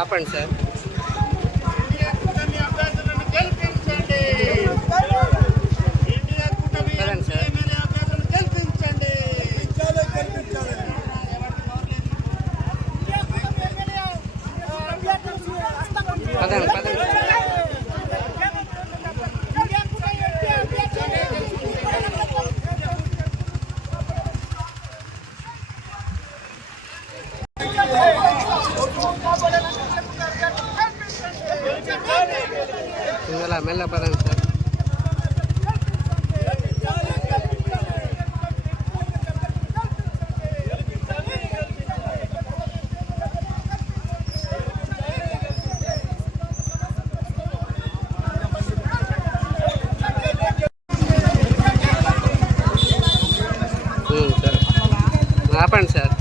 ఆపండి సార్. పదండి పదండి. మెల్ల పదండి సార్. సరే ఆపండి సార్.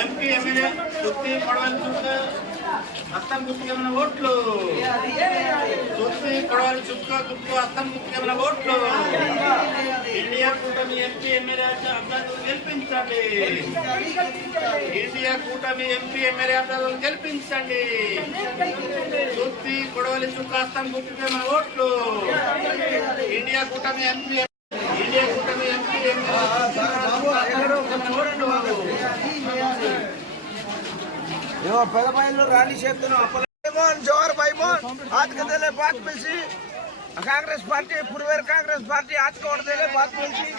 ఎంపీ ఎమ్మెల్యే సుత్తి కొడవలి చుక్క అస్తం గుర్తుకేమైనా ఓట్లు, సుత్తి కొడవలి చుక్క గుర్తు అస్తం గుర్తుకేమైనా ఓట్లు. ఇండియా కూటమి ఎంపీ ఎమ్మెల్యే అభ్యర్థులు గెలిపించండి. ఇండియా కూటమి ఎంపీ ఎమ్మెల్యే అభ్యర్థులు గెలిపించండి. సుత్తి కొడవలి చుక్క అస్తం గుర్తుకేమైనా ఓట్లు. ఇండియా కూటమి ఎంపీ रानी क्षेत्र जवाहर भाई मोहन हाथ के दिले बात मिलसी कांग्रेस पार्टी पूर्वेर कांग्रेस पार्टी हाथ को दिले बात मिलसी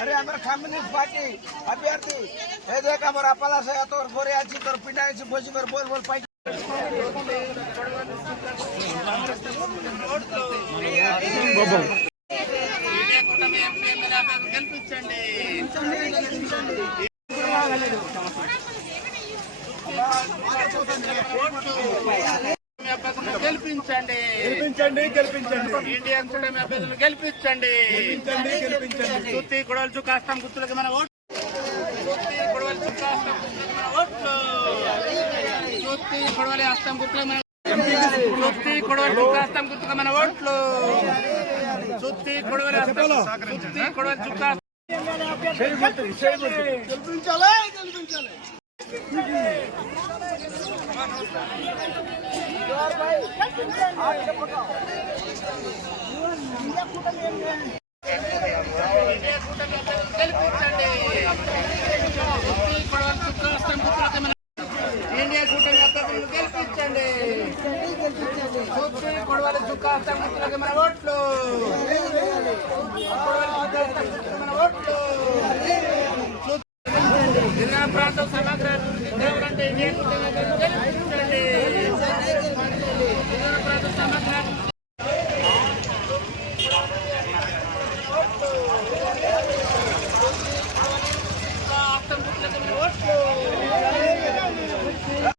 अरे हमारे कम्युनिस्ट पार्टी अभ्यर्थी ये देख हमारा अपला से तो गोरे आची तो पिंडाई से बोझी कर बोल बोल पाई గెలిపించండి ఇండియా కూటమి అభ్యర్థులు గెలిపించండి. సుత్తి కొడవలి చుక్క అస్తం గుర్తులకి మన ఓట్లు. సుత్తి కొడవలి చుక్క అస్తం గుర్తులకి మన ఓట్లు. సుత్తి కొడవలి అస్తం గుర్తులకి మన సుత్తి కొడవలి చుక్క అస్తం గుర్తుగా మన ఓట్లు. సుత్తి కొడవలి సుత్తి కొడవలి చుక్క గెలిపించాలి గెలిపించాలి. ఇండియా కూటమి అభ్యర్థులను గెలిపించండి. కొడవలి చుక్క అస్తం గుర్తులకి మన ఓట్లు. మన ఓట్లు. జిల్లా ప్రాంతం సమగ్ర అభివృద్ధి ఇండియా కూటమి గెలిపించండి. జిల్లా ప్రాంతం సమగ్ర